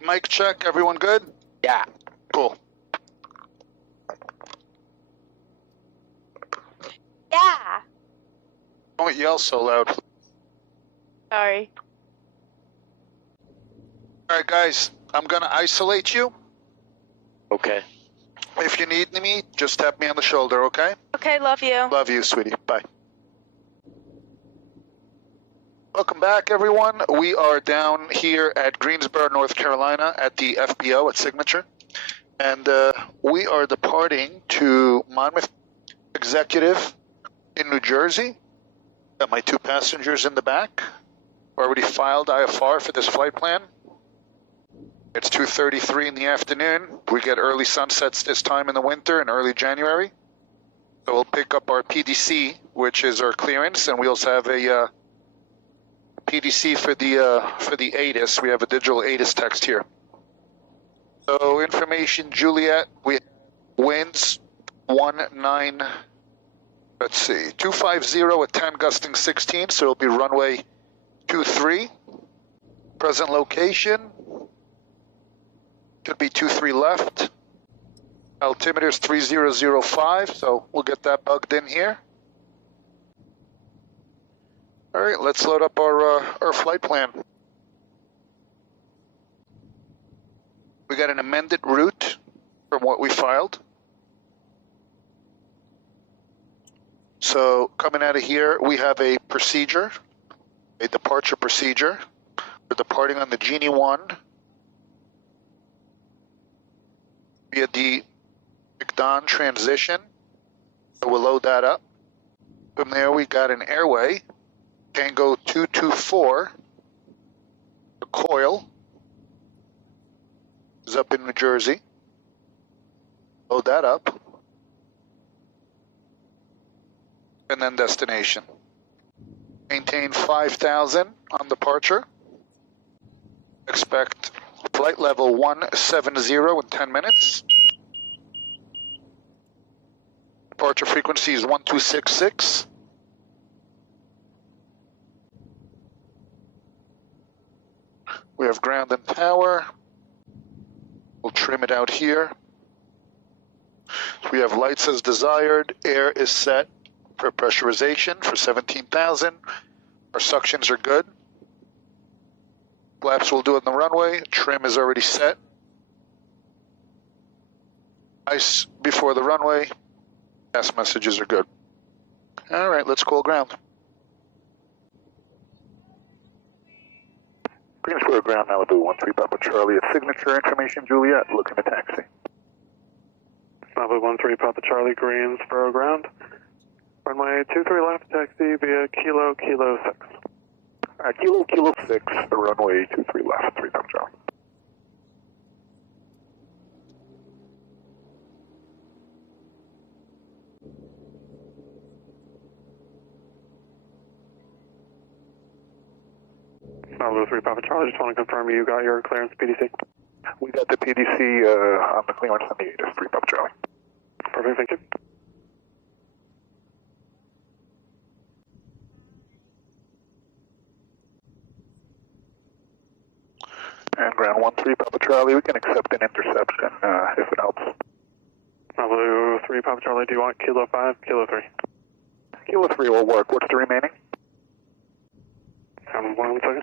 right, mic check. Everyone good? Yeah. Cool. Yeah. Don't yell so loud. Sorry. All right, guys, I'm going to isolate you. Okay. If you need me, just tap me on the shoulder, okay? Okay, love you. Love you, sweetie. Bye. Welcome back, everyone. We are down here at Greensboro, North Carolina at the FBO at Signature. And we are departing to Monmouth Executive in New Jersey. Got my 2 passengers in the back. Already filed IFR for this flight plan. It's 2:33 in the afternoon. We get early sunsets this time in the winter in early January. So we'll pick up our PDC, which is our clearance, and we also have a PDC for the ATIS. We have a digital ATIS text here. So information, Juliet, we have winds 250 at 10 gusting 16, so it'll be runway 23. Present location should be 23 left. Altimeter is 3005, so we'll get that bugged in here. All right, let's load up our flight plan. We got an amended route from what we filed. So coming out of here, we have a procedure, a departure procedure. We're departing on the Genie 1 via the McDon transition. So we'll load that up. From there, we got an airway, Tango 224, the coil is up in New Jersey. Load that up. And then destination. Maintain 5,000 on departure. Expect flight level 170 in 10 minutes. Departure frequency is 1266. We have ground and power. We'll trim it out here. We have lights as desired. Air is set for pressurization for 17,000. Our suctions are good. Flaps we'll do on the runway. Trim is already set. Ice before the runway. Gas messages are good. All right, let's call ground. Greensboro ground, Malibu 13 Papa Charlie. A signature information, Juliet, looking to taxi. Malibu 13 Papa Charlie, Greensboro ground. Runway 23 left, taxi via Kilo 6. Kilo 6, the runway 23 left, 3 Papa Charlie. Malibu 3 Papa Charlie, just want to confirm you got your clearance PDC. We got the PDC on the clearance on the ATIS, 3 Papa Charlie. Perfect, thank you. And ground 13 Papa Charlie, we can accept an interception if it helps. Malibu 3 Papa Charlie, do you want Kilo 5, Kilo 3? Kilo 3 will work. What's the remaining? 1 second.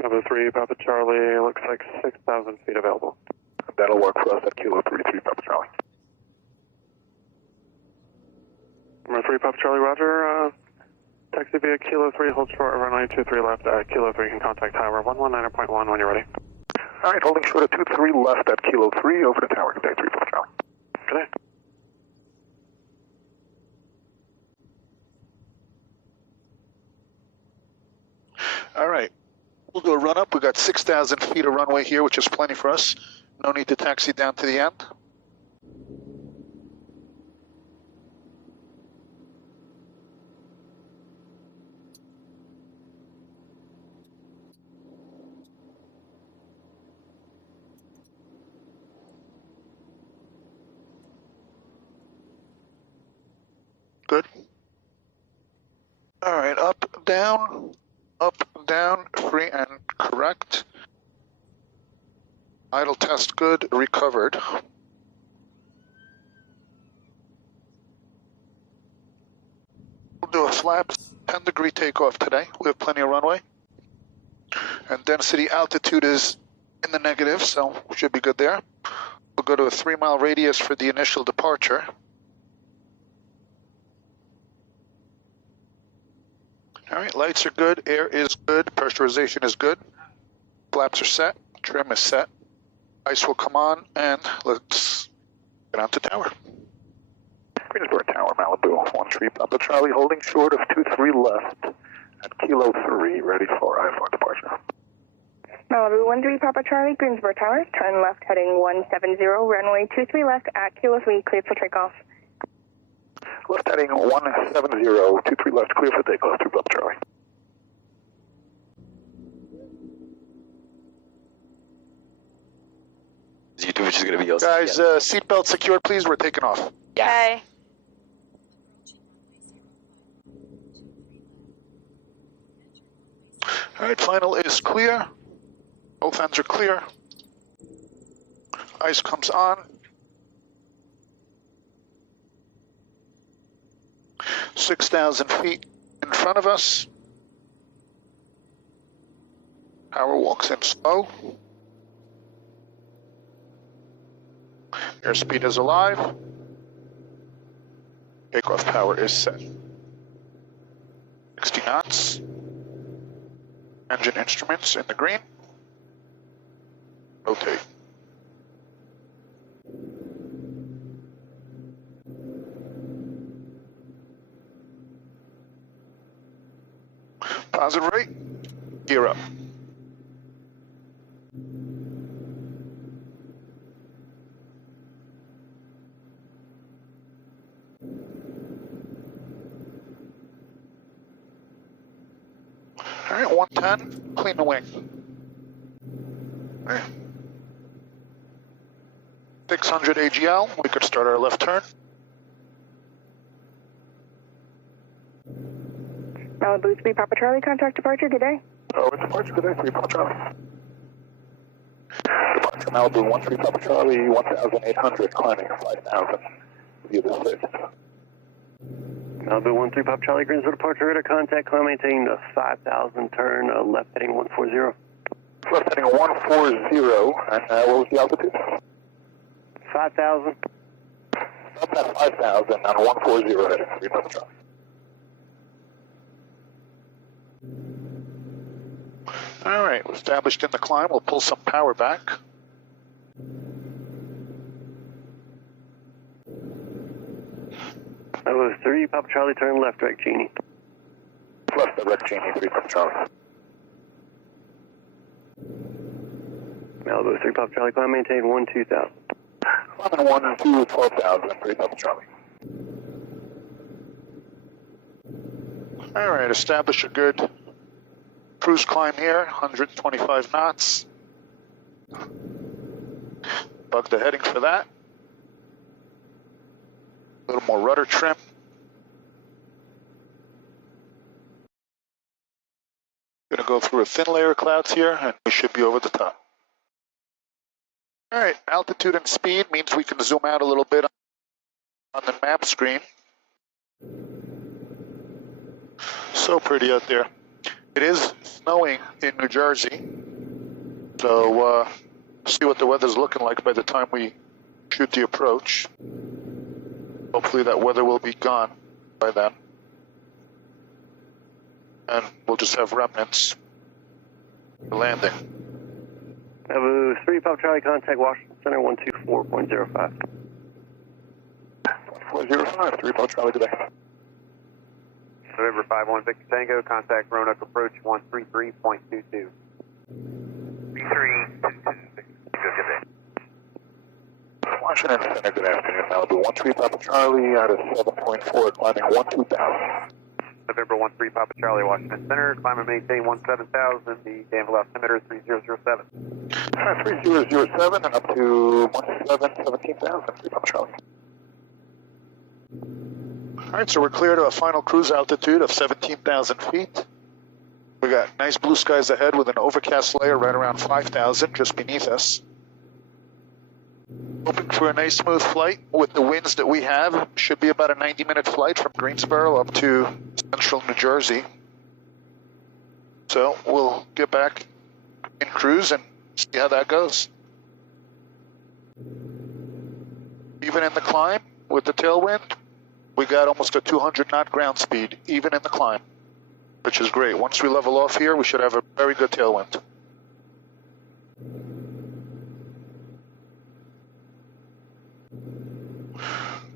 Malibu 3 Papa Charlie, looks like 6,000 feet available. That'll work for us at Kilo 3 Papa Charlie. Number 3 Papa Charlie, roger. Taxi via Kilo 3, hold short, runway 23 left at Kilo 3, can contact tower 119.1 when you're ready. All right, holding short at 23 left at Kilo 3, over to tower, good day, 3 Papa Charlie. Good day. All right, we'll do a run up. We've got 6,000 feet of runway here, which is plenty for us. No need to taxi down to the end. Good. All right, up, down, free and correct. Idle test good, recovered. We'll do a flap 10-degree takeoff today. We have plenty of runway. And density altitude is in the negative, so we should be good there. We'll go to a 3-mile radius for the initial departure. All right, lights are good, air is good, pressurization is good. Flaps are set, trim is set. Ice will come on, and let's get on to tower. Greensboro Tower, Malibu, 13 Papa Charlie, holding short of 23 left at Kilo 3, ready for IFR departure. Malibu 13 Papa Charlie, Greensboro Tower, turn left heading 170, runway 23 left at Kilo 3, cleared for takeoff. Left heading 170, 23 left, clear for takeoff, 3 Papa Charlie. YouTube is just going to be yelling. Guys, seatbelt secured, please. We're taking off. Yeah. Okay. All right, final is clear. Both ends are clear. Ice comes on. 6,000 feet in front of us. Power walks in slow. Airspeed is alive. Takeoff power is set. 60 knots. Engine instruments in the green. Rotate. Positive rate. Gear up. All right, 110, clean the wing. All right. 600 AGL, we could start our left turn. Malibu 3 Papa Charlie, contact departure, good day. Oh, it's departure today, 3 Papa Charlie. Departure Malibu 13 Papa Charlie, 1,800, climbing 5,000, via the 6th. Malibu 13 Papa Charlie, Greensboro departure, radar contact, climb maintaining the 5,000 turn, left heading 140. Left heading 140, and what was the altitude? 5,000. Up at 5,000 on 140 heading 3 Papa Charlie. All right, we're established in the climb. We'll pull some power back. Malibu 3 Papa Charlie, turn left, direct Genie. Left direct Genie, 3 Papa Charlie. Malibu 3 Papa Charlie, climb maintain 12,000. Climbing 12,000, 3 Papa Charlie. All right, establish a good cruise climb here, 125 knots. Bug the heading for that. A little more rudder trim. Gonna go through a thin layer of clouds here, and we should be over the top. All right, altitude and speed means we can zoom out a little bit on the map screen. So pretty out there. It is snowing in New Jersey, so see what the weather's looking like by the time we shoot the approach. Hopefully that weather will be gone by then. And we'll just have remnants for landing. Malibu 3 Papa Charlie, contact Washington Center 124.05. 405, 3 Papa Charlie today. November 51 Victor Tango, contact Roanoke approach 133.22. 3322. Washington Center, good afternoon. Malibu 13 Papa Charlie out of 7.4, climbing 12,000. November 13 Papa Charlie, Washington Center, climb and maintain 17,000, the damn altimeter 3007. 3007 and up to 17,000, 3 Papa Charlie. All right, so we're clear to a final cruise altitude of 17,000 feet. We got nice blue skies ahead with an overcast layer right around 5,000 just beneath us. Hoping for a nice smooth flight with the winds that we have. Should be about a 90-minute flight from Greensboro up to central New Jersey. So we'll get back in cruise and see how that goes. Even in the climb with the tailwind, we got almost a 200 knot ground speed, even in the climb, which is great. Once we level off here, we should have a very good tailwind.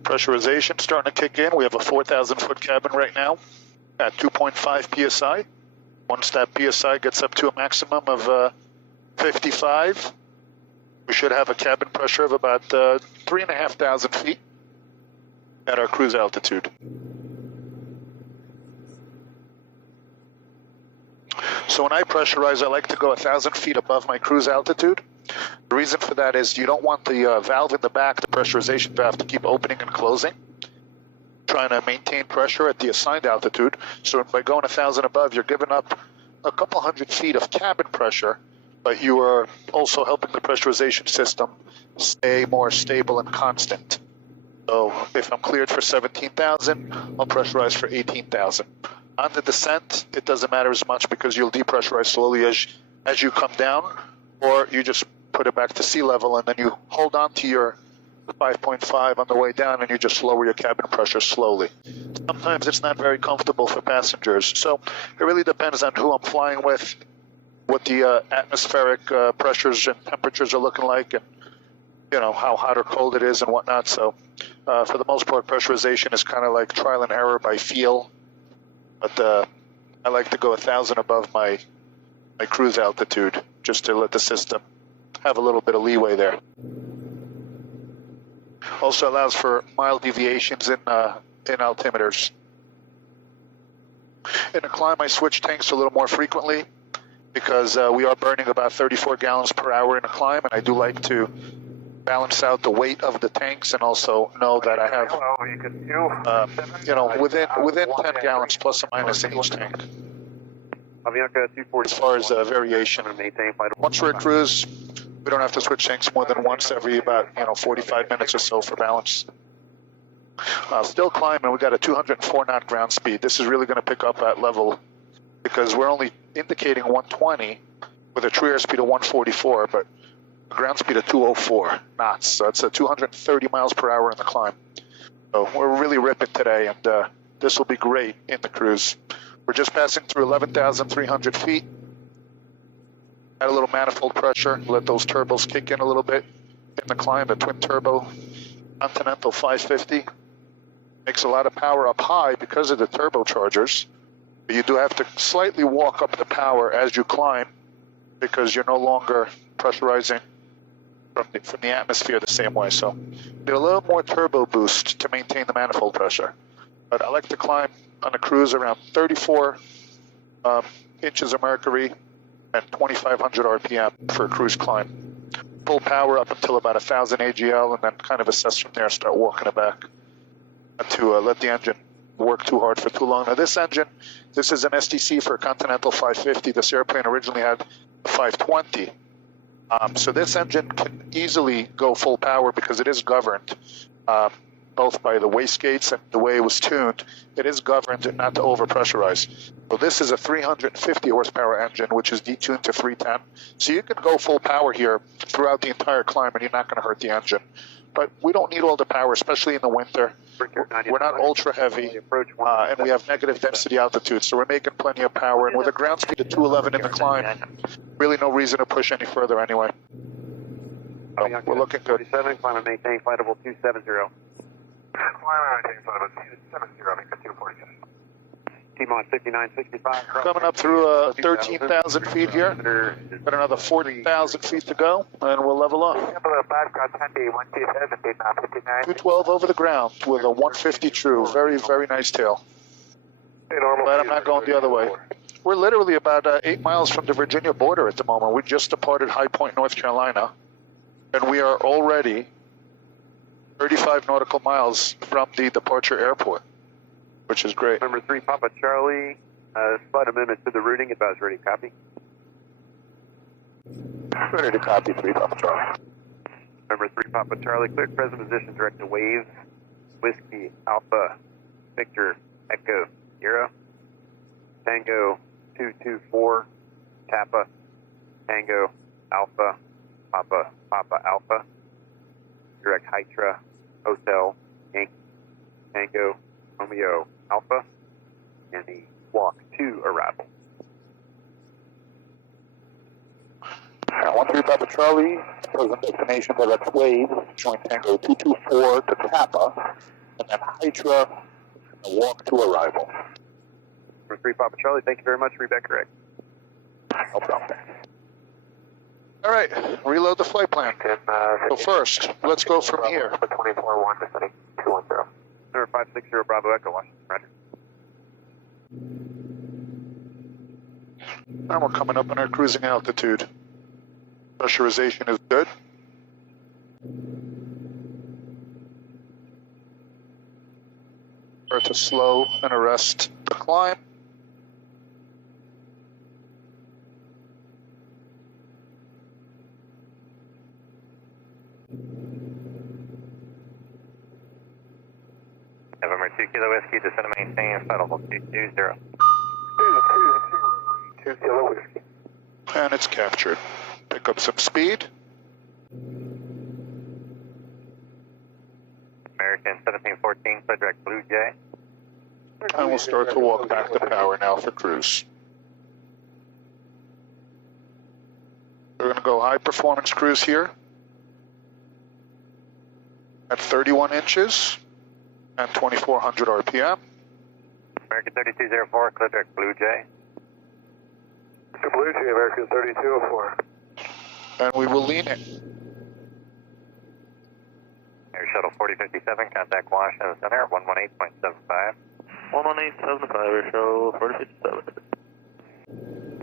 Pressurization starting to kick in. We have a 4,000 foot cabin right now at 2.5 psi. Once that psi gets up to a maximum of 55, we should have a cabin pressure of about 3,500 feet at our cruise altitude. So when I pressurize, I like to go 1,000 feet above my cruise altitude. The reason for that is you don't want the valve in the back, the pressurization valve, to keep opening and closing, trying to maintain pressure at the assigned altitude. So by going 1,000 above, you're giving up a couple hundred feet of cabin pressure, but you are also helping the pressurization system stay more stable and constant. So if I'm cleared for 17,000, I'll pressurize for 18,000. On the descent, it doesn't matter as much because you'll depressurize slowly as you come down, or you just put it back to sea level and then you hold on to your 5.5 on the way down and you just lower your cabin pressure slowly. Sometimes it's not very comfortable for passengers, so it really depends on who I'm flying with, what the atmospheric pressures and temperatures are looking like, and you know how hot or cold it is and whatnot. So for the most part, pressurization is kind of like trial and error by feel, but I like to go 1,000 above my cruise altitude just to let the system have a little bit of leeway there. Also allows for mild deviations in altimeters. In a climb, I switch tanks a little more frequently because we are burning about 34 gallons per hour in a climb, and I do like to balance out the weight of the tanks and also know that I have, within 10 gallons plus or minus in each tank. As far as variation, once we're at cruise, we don't have to switch tanks more than once every about 45 minutes or so for balance. Still climbing, we got a 204 knot ground speed. This is really going to pick up at level because we're only indicating 120 with a true airspeed of 144, but a ground speed of 204 knots. So it's a 230 miles per hour in the climb. So we're really ripping today, and this will be great in the cruise. We're just passing through 11,300 feet. Add a little manifold pressure, let those turbos kick in a little bit in the climb. A twin turbo Continental 550 makes a lot of power up high because of the turbochargers. But you do have to slightly walk up the power as you climb because you're no longer pressurizing from the atmosphere the same way. So need a little more turbo boost to maintain the manifold pressure. But I like to climb on a cruise around 34 inches of mercury and 2,500 RPM for a cruise climb. Full power up until about 1,000 AGL, and then kind of assess from there, start walking it back. Not to let the engine work too hard for too long. Now this engine, this is an STC for a Continental 550. This airplane originally had a 520. So this engine can easily go full power because it is governed both by the wastegates and the way it was tuned. It is governed not to overpressurize. So this is a 350 horsepower engine, which is detuned to 310. So you can go full power here throughout the entire climb, and you're not going to hurt the engine. But we don't need all the power, especially in the winter. We're not ultra heavy, and we have negative density altitude, so we're making plenty of power. And with a ground speed of 211 in the climb, really no reason to push any further anyway. So we're looking good. 47, climb and maintain flight level 270. T-Mod 5965. Coming up through 13,000 feet here. Got another 40,000 feet to go, and we'll level up. 212 over the ground with a 150 true. Very, very nice tail. Glad I'm not going the other way. We're literally about 8 miles from the Virginia border at the moment. We just departed High Point, North Carolina, and we are already 35 nautical miles from the departure airport, which is great. Number 3, Papa Charlie, flight amendment to the routing, advise ready, copy. Ready to copy, 3 Papa Charlie. November 3 Papa Charlie, clear present position, direct to waves, Whiskey, Alpha, Victor, Echo, Sierra, Tango 224, Kappa, Tango, Alpha, Papa, Papa, Alpha, direct Hydra, Hotel, Yankee, Tango, Romeo, Alpha, and the walk to arrival. 13 Papa Charlie, present destination direct waves, join Tango 224 to Kappa, and then Hydra, and the walk to arrival. Number 3 Papa Charlie, thank you very much, read back correct. No problem. All right, reload the flight plan. So first, let's go from here. 24-1, descending 210. Number 560 Bravo Echo, Washington, roger. And we're coming up on our cruising altitude. Pressurization is good. Start to slow and arrest the climb. November 2 Kilo Whiskey, descend and maintain, final hold 220. 2 Kilo Whiskey. And it's captured. Pick up some speed. American 1714, flight direct Blue Jay. And we'll start to walk back to power now for cruise. We're going to go high performance cruise here at 31 inches and 2400 RPM. American 3204, clear direct Blue Jay. To Blue Jay, American 3204. And we will lean it. Air Shuttle 4057, contact Washington Center, 118.75. 118.75, Air Shuttle 4057.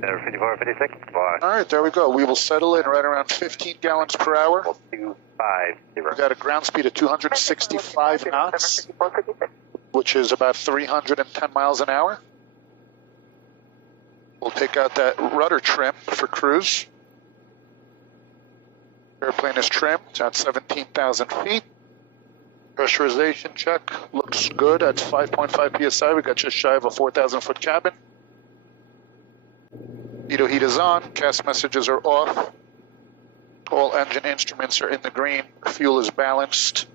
5456, All right, there we go. We will settle in right around 15 gallons per hour. 250. We've got a ground speed of 265 knots, which is about 310 miles an hour. We'll take out that rudder trim for cruise. Airplane is trimmed at 17,000 feet. Pressurization check looks good at 5.5 psi. We got just shy of a 4,000 foot cabin. Veto heat is on. Cast messages are off. All engine instruments are in the green. Fuel is balanced.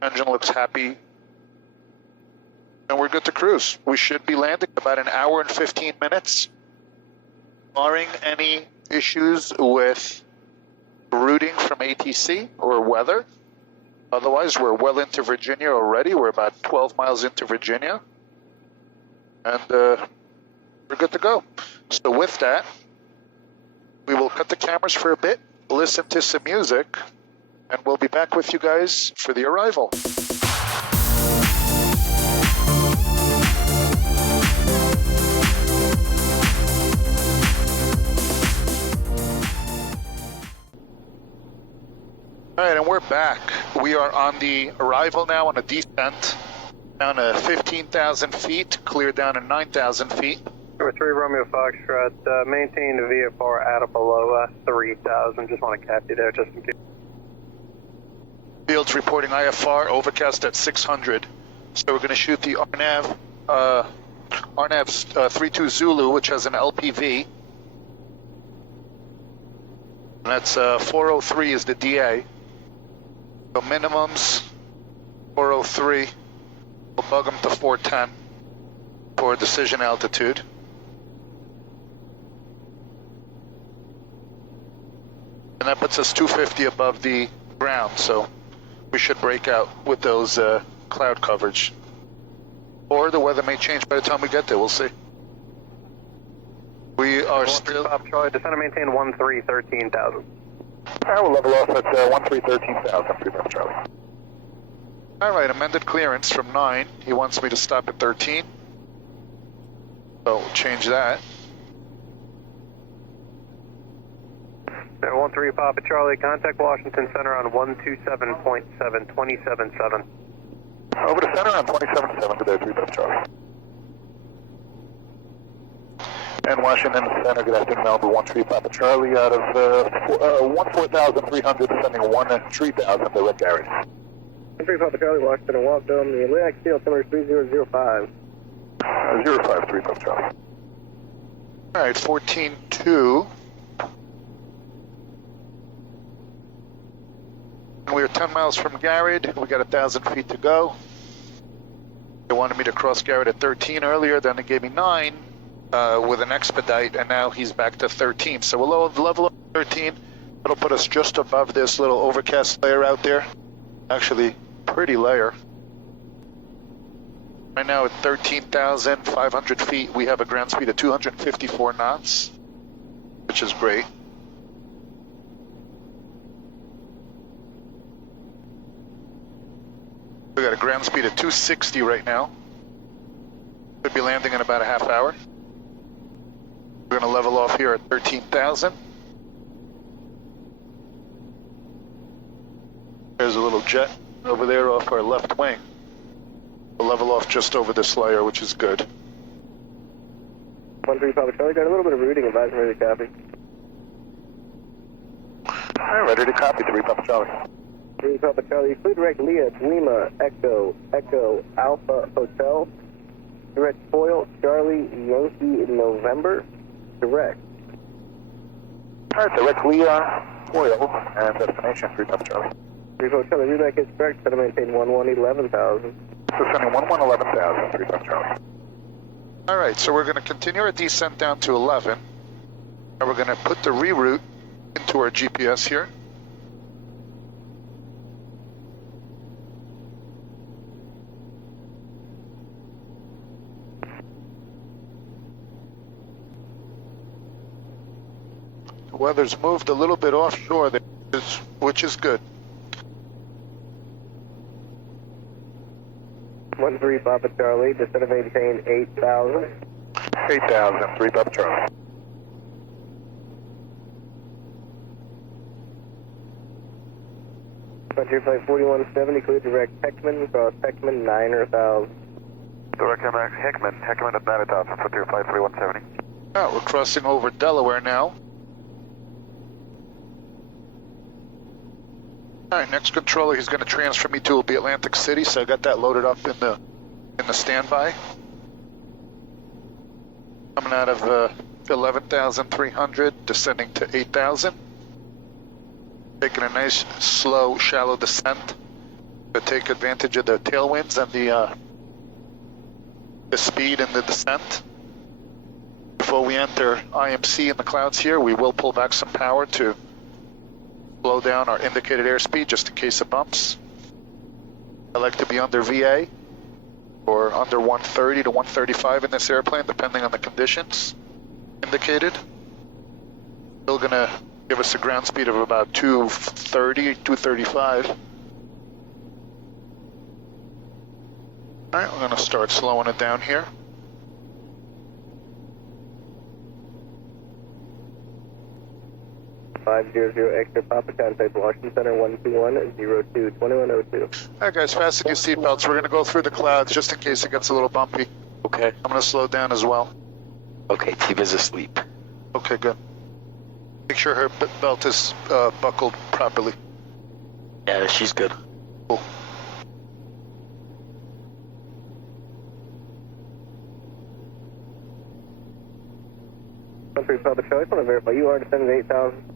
Engine looks happy. And we're good to cruise. We should be landing about an hour and 15 minutes. Barring any issues with routing from ATC or weather. Otherwise, we're well into Virginia already. We're about 12 miles into Virginia. And we're good to go. So with that, we will cut the cameras for a bit, listen to some music, and we'll be back with you guys for the arrival. All right, and we're back. We are on the arrival now on a descent down to 15,000 feet, clear down to 9,000 feet. Number 3 Romeo Foxtrot, maintain the VFR at or below 3,000. Just want to cap you there just in case. Fields reporting IFR, overcast at 600. So we're going to shoot the RNAV's 32 Zulu, which has an LPV. And that's 403 is the DA. So minimums 403. We'll bug them to 410 for decision altitude. And that puts us 250 above the ground, so we should break out with those cloud coverage. Or the weather may change by the time we get there, we'll see. We are still... Charlie, descend and maintain 13,000. I will level off at 13,000, 3 Papa Charlie. All right, amended clearance from 9. He wants me to stop at 13. So we'll change that. 13 Papa Charlie, contact Washington Center on 127.7, 27.7. Over to center on 27.7 today, 3 Papa Charlie. And Washington Center, good afternoon, Malibu 13 Papa Charlie out of 14,300, descending 13,000, direct Gary. 13 Papa Charlie, Washington, walked on the Atlantic Sea, altimeter 3005. 053 Papa Charlie. All right, 14-2. And we are 10 miles from Garrett. We got 1,000 feet to go. They wanted me to cross Garrett at 13 earlier, then they gave me 9 with an expedite, and now he's back to 13. So we'll level up 13. It'll put us just above this little overcast layer out there. Actually, pretty layer. Right now at 13,500 feet, we have a ground speed of 254 knots, which is great. We got a ground speed of 260 right now. Could be landing in about a half hour. We're going to level off here at 13,000. There's a little jet over there off our left wing. We'll level off just over this layer, which is good. 13 Papa Charlie, got a little bit of routing, advise ready to copy. All right, ready to copy, 3 Papa Charlie. 3 Papa Charlie, flew direct Leah, Lima, Echo, Alpha, Hotel. Direct Foil, Charlie, Yankee in November. Direct. All right, direct Leah, Foil, and destination 3 Papa Charlie. 3 Papa Charlie, reback is correct, set to maintain 11,000. Descending 11,000, 3 Papa Charlie. All right, so we're going to continue our descent down to 11. And we're going to put the reroute into our GPS here. The weather's moved a little bit offshore there, which is good. 13 Papa Charlie, descend to maintain 8,000. 8,000, 3 Papa Charlie. Country flight 4170, clear direct Heckman, cross Heckman, 9,000. Direct Heckman at 9,000, frontier flight 4170. Oh, we're crossing over Delaware now. All right, next controller he's going to transfer me to will be Atlantic City, so I got that loaded up in the standby. Coming out of 11,300, descending to 8,000. Taking a nice, slow, shallow descent to take advantage of the tailwinds and the speed and the descent. Before we enter IMC in the clouds here, we will pull back some power to slow down our indicated airspeed just in case of bumps. I like to be under VA or under 130 to 135 in this airplane, depending on the conditions indicated. Still gonna give us a ground speed of about 230, 235. All right, we're gonna start slowing it down here. Extra Papa contact Washington Center 12102 All right, guys, fasten your seatbelts. We're going to go through the clouds just in case it gets a little bumpy. Okay. I'm going to slow down as well. Okay, Tiva's asleep. Okay, good. Make sure her belt is buckled properly. Yeah, she's good. Cool. Country Papa Charlie, I just want to verify you are descending to 8,000.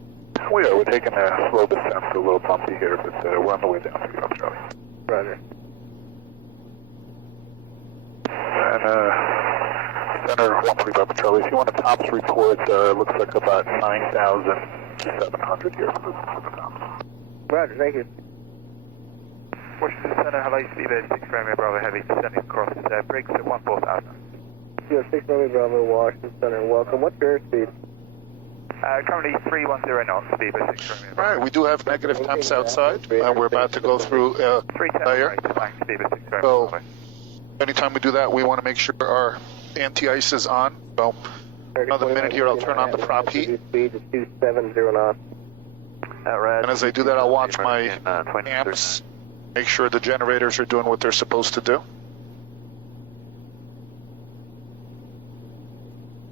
We are. We're taking a slow descent, a little bumpy here, but we're on the way down, 3 Papa Charlie. Roger. And center 13 Papa Charlie, if you want a tops report, looks like about 9,700 here for the tops. Roger, thank you. Washington Center, hello, Speedbird 6 Romeo Bravo Heavy, descending across brakes at 14,000. You 6 Romeo Bravo, Washington Center, welcome. What's your airspeed? Currently 310 knots, Speedbird 6 Romeo All Bravo. right, we do have negative temps outside. We're about to go through a 310 layer. right, flying Speedbird 6 Romeo So, Bravo. anytime we do that, we want to make sure our anti-ice is on. So, another minute here, I'll turn on the prop heat. Speed is 270 knots. And as I do that, I'll watch my amps, make sure the generators are doing what they're supposed to do.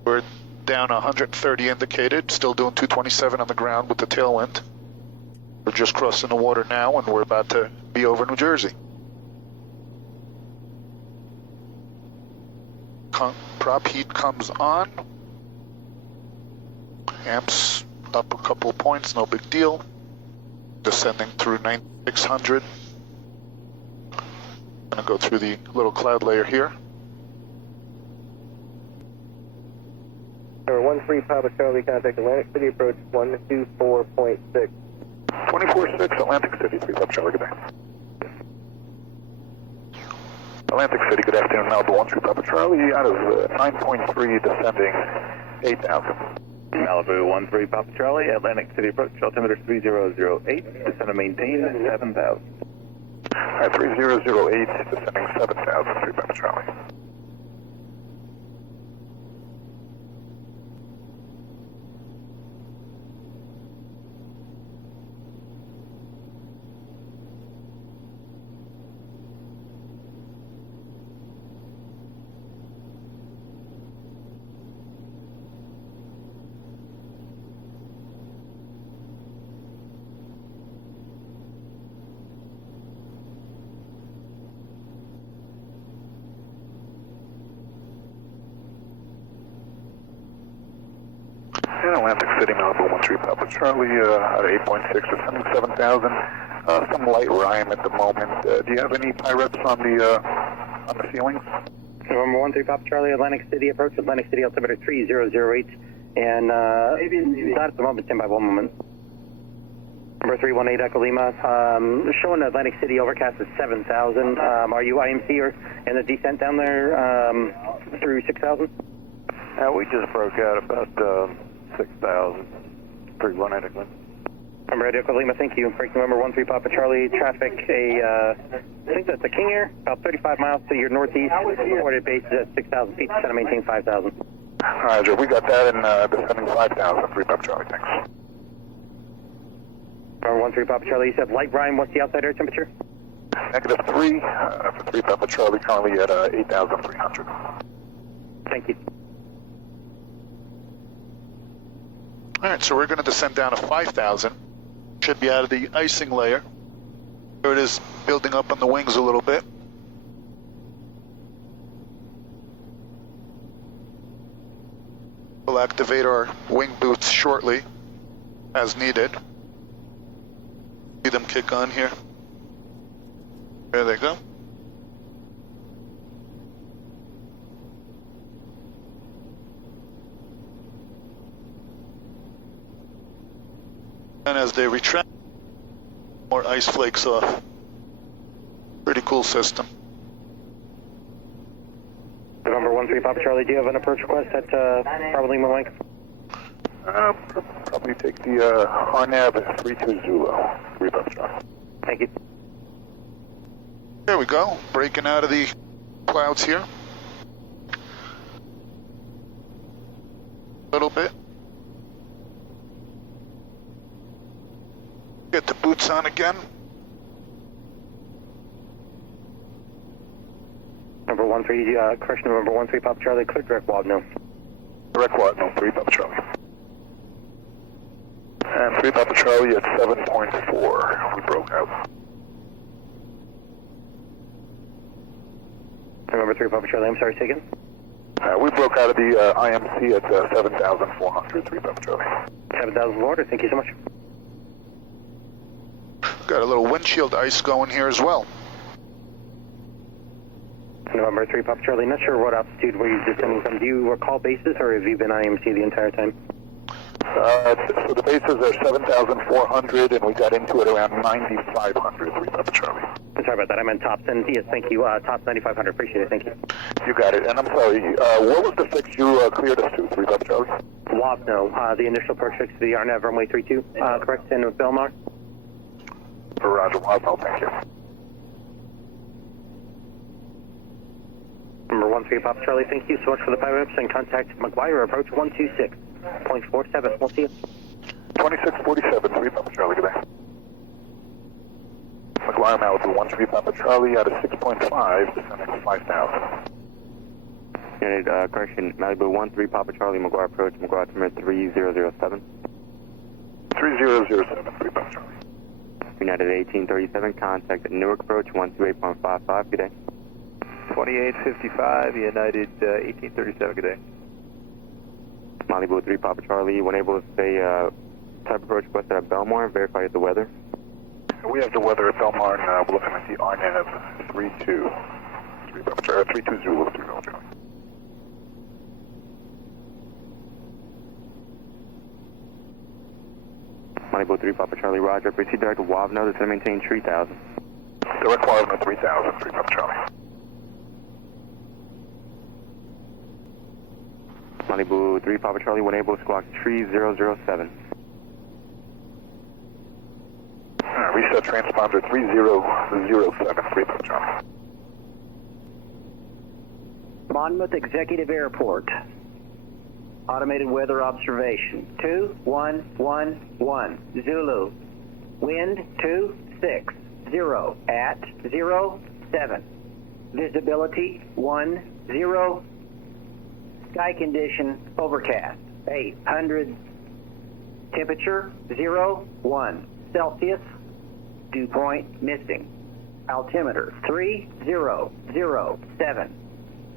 We're down 130 indicated, still doing 227 on the ground with the tailwind. We're just crossing the water now and we're about to be over New Jersey. Prop heat comes on. Amps up a couple points, no big deal. Descending through 9600. Gonna go through the little cloud layer here. Number 13 Papa Charlie, contact Atlantic City, approach 124.6. 24-6, Atlantic City, 3 Papa Charlie, good day. Atlantic City, good afternoon, Malibu 13 Papa Charlie, out of 9.3, descending 8,000. Malibu 13 Papa Charlie, Atlantic City approach, altimeter 3008, descend and maintain 7,000. Alright, 3008, descending 7,000, 3 Papa Charlie. In Atlantic City, Malibu 13 Papa Charlie, at 8.6, descending 7,000. Some light rime at the moment. Do you have any pireps on the ceilings? November 13 Papa Charlie, Atlantic City, approach Atlantic City, altimeter 3008, and not at the moment, stand by 1 moment. Number 318 Echo Lima, showing Atlantic City overcast at 7,000. Are you IMC or in the descent down there through 6,000? We just broke out about 6,000. 318 Echo Lima. Number 8 Echo Lima, thank you. Break number 13 Papa Charlie, traffic, I think that's the King Air, about 35 miles to your northeast. Reported base is at 6,000 feet, descend and maintain 5,000. Roger, we got that in descending 5,000, 3 Papa Charlie, thanks. Number 13 Papa Charlie, you said light rime, what's the outside air temperature? -3 for 3 Papa Charlie, currently at 8,300. Thank you. All right, so we're going to descend down to 5,000. Should be out of the icing layer. There it is, building up on the wings a little bit. We'll activate our wing boots shortly, as needed. See them kick on here. There they go. And as they retract, more ice flakes off. Pretty cool system. November 13 Papa Charlie, do you have an approach request at probably Mike? Probably take the RNAV 32 Zulu, 3 Papa Charlie. Thank you. There we go, breaking out of the clouds here. A little bit. Get the boots on again. Number 13, correction, number 13 Papa Charlie, clear direct WAB, no. Direct what? No, 3 Papa Charlie. And 3 Papa Charlie at 7.4. We broke out. Number 3 Papa Charlie, I'm sorry, say again? We broke out of the IMC at 7,400, 3 Papa Charlie. 7,400, thank you so much. Got a little windshield ice going here as well. November 3 Papa Charlie, not sure what altitude were you descending from. Do you recall bases or have you been IMC the entire time? So the bases are 7,400 and we got into it around 9,500, 3 Papa Charlie. I'm sorry about that, I meant tops, and yes, thank you, tops 9,500, appreciate it, thank you. You got it, and I'm sorry, what was the fix you cleared us to, 3 Papa Charlie? WAB, no, the initial approach fix to the RNAV runway 32, correct, in Belmar? Roger, well, thank you. Number 13 Papa Charlie, thank you so much for the pilots and contact McGuire approach 126.47. We'll see you. 2647, 3 Papa Charlie, good day. McGuire Malibu 13 Papa Charlie out of 6.5, descending 5,000. United, correction, Malibu 13 Papa Charlie, McGuire approach, McGuire altimeter 3007. 3007, 3 Papa Charlie. United 1837, contact at Newark approach 128.55, good day. 2855, United 1837, good day. Malibu 3 Papa Charlie, when able to say type approach requested at Belmar, verify the weather. We have the weather at Belmar, and we're looking at the RNAV 32. 3 Papa Charlie, 32 Zulu, 3 Papa Charlie. Malibu 3 Papa Charlie, roger. Proceed direct to Wavno to maintain 3000. Direct Wavno 3000, 3 Papa Charlie. Malibu 3 Papa Charlie, when able to squawk 3007. Reset transponder 3007, 3 Papa Charlie. Monmouth Executive Airport. Automated weather observation. 2111 Zulu. Wind 260 at 07. Visibility 10. Sky condition overcast 800. Temperature 01 Celsius. Dew point missing. Altimeter 3007.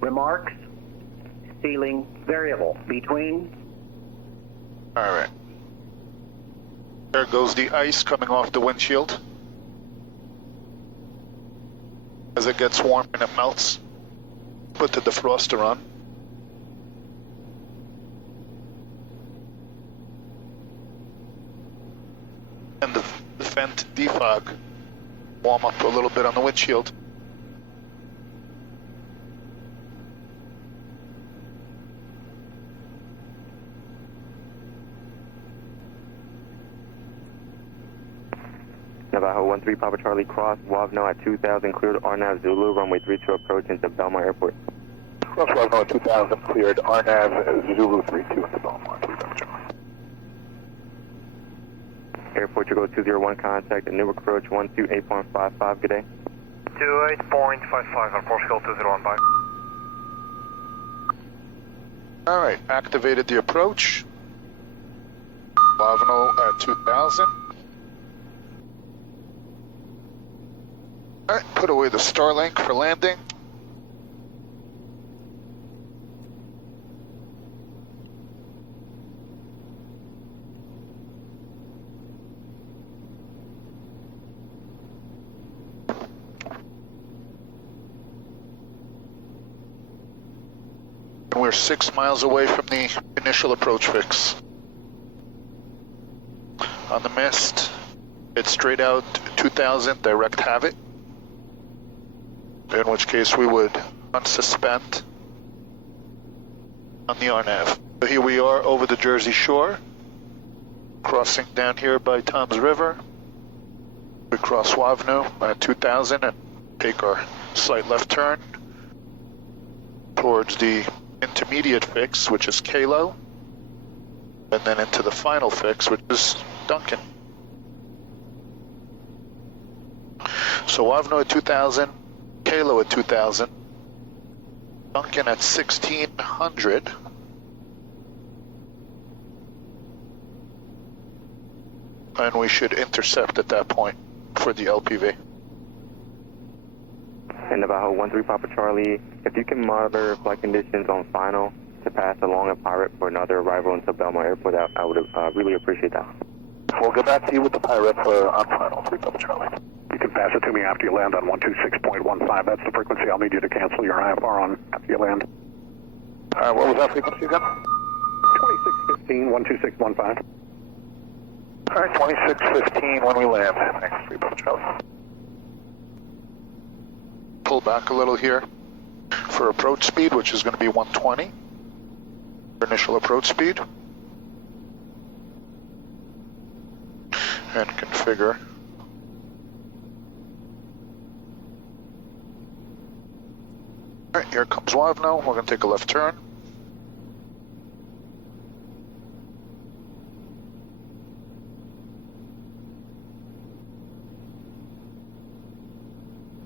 Remarks. Ceiling variable between. All right. There goes the ice coming off the windshield. As it gets warm and it melts, put the defroster on. And the vent defog, warm up a little bit on the windshield. Navajo 13 Papa Charlie, cross Wavno at 2000, cleared RNAV Zulu, runway 32 approach into Belmar Airport. Cross Wavno at 2000, cleared RNAV Zulu 32 into Belmar, 3 Papa Charlie. Airport Chicago 201, contact at Newark approach 128.55, good day. 28.55 on Porsche 201, bye. All right, activated the approach. Wavno at 2000. All right, put away the Starlink for landing. And we're 6 miles away from the initial approach fix. On the mist, it's straight out 2000, direct have it. In which case we would unsuspend on the RNAV. So here we are over the Jersey Shore, crossing down here by Toms River. We cross Wavno at 2000 and take our slight left turn towards the intermediate fix, which is Kalo, and then into the final fix, which is Duncan. So Wavno at 2000, Kalo at 2000, Duncan at 1600, and we should intercept at that point for the LPV. And Navajo 13 Papa Charlie, if you can monitor flight conditions on final to pass along a pirate for another arrival into Belmar Airport, I would really appreciate that. We'll get back to you with the pirate on final, 3 Papa Charlie. You can pass it to me after you land on 126.15. That's the frequency I'll need you to cancel your IFR on after you land. What was that frequency again? 2615, 12615. All right, 2615 when we land. Thanks, 3 Papa Charlie. Pull back a little here for approach speed, which is going to be 120 for initial approach speed. And configure. All right, here comes Wavno. We're going to take a left turn.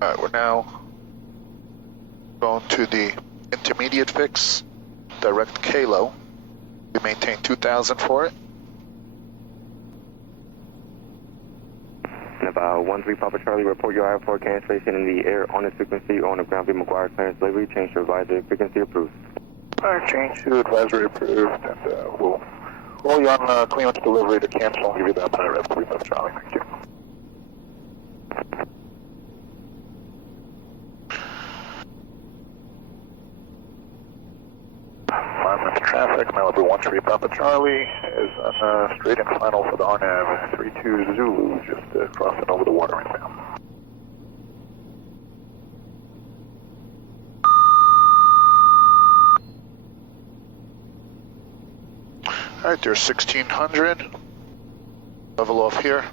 All right, we're now going to the intermediate fix, direct K-low. We maintain 2,000 for it. About 13 Papa Charlie, report your IFR cancellation in the air on the frequency on the ground view McGuire clearance delivery. Change to advisory frequency approved. Alright, change to advisory approved, and we'll roll you on clearance delivery to cancel and give you that pirate 3 Papa Charlie. Thank you. Monmouth traffic, Malibu 13 Papa Charlie is on straight and final for the RNAV 32 Zulu, just crossing over the water right now. Alright, there's 1600. Level off here.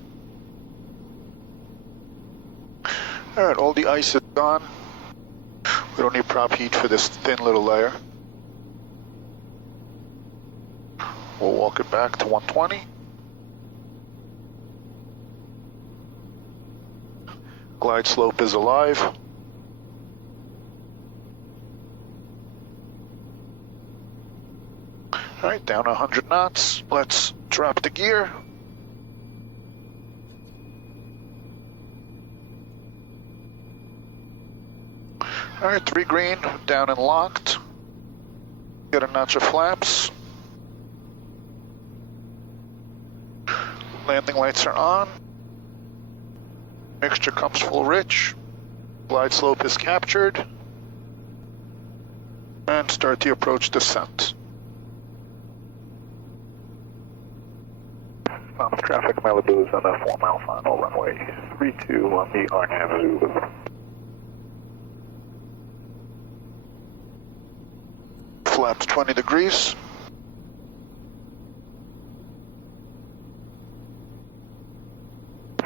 Alright, all the ice is gone. We don't need prop heat for this thin little layer. We'll walk it back to 120. Glide slope is alive. Alright, down 100 knots. Let's drop the gear. Alright, 3 green, down and locked. Get a notch of flaps. Landing lights are on. Mixture comes full rich. Glide slope is captured. And start the approach descent. Traffic, Malibu is on a 4 mile final runway 32 on the RNAV Zulu. Flaps 20 degrees.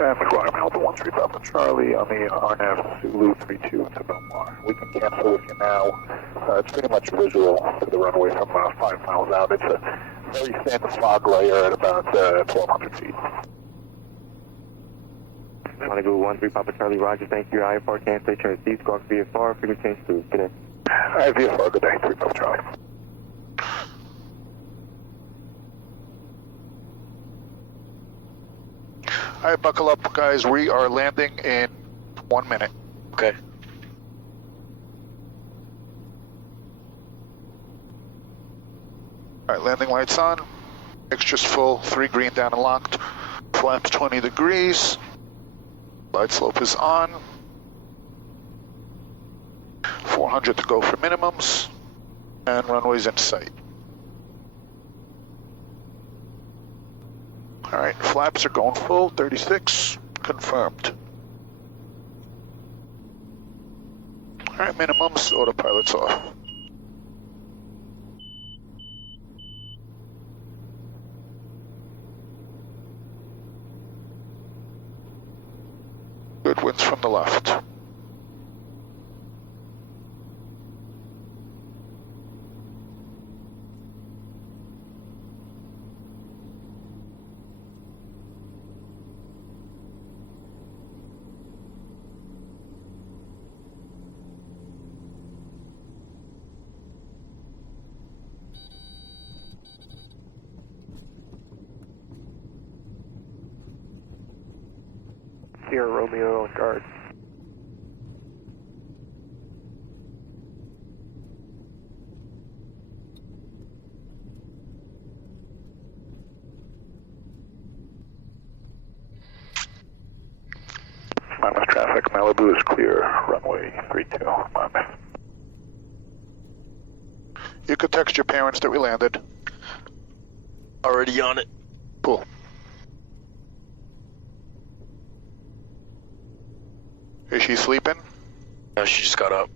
And McGuire, Malibu 13 Papa Charlie on the RNAV Zulu 32 into Belmar. We can cancel with you now. It's pretty much visual to the runway from 5 miles out. It's a very thin fog layer at about 1,200 feet. Malibu 13 Papa Charlie, roger, thank you. IFR cancellation received, squawk VFR, frequency change to good day. Alright, VFR, good day, 3 Papa Charlie. Alright, buckle up, guys. We are landing in 1 minute. Okay. Alright, landing lights on. Mixture's full. 3 green down and locked. Flaps 20 degrees. Glide slope is on. 400 to go for minimums. And runway's in sight. Alright, flaps are going full, 36, confirmed. Alright, minimums, autopilot's off. Good winds from the left. Sierra Romeo on guard. Monmouth traffic, Malibu is clear, runway 32, Monmouth. You could text your parents that we landed. Already on it. Cool. Is she sleeping? No, she just got up.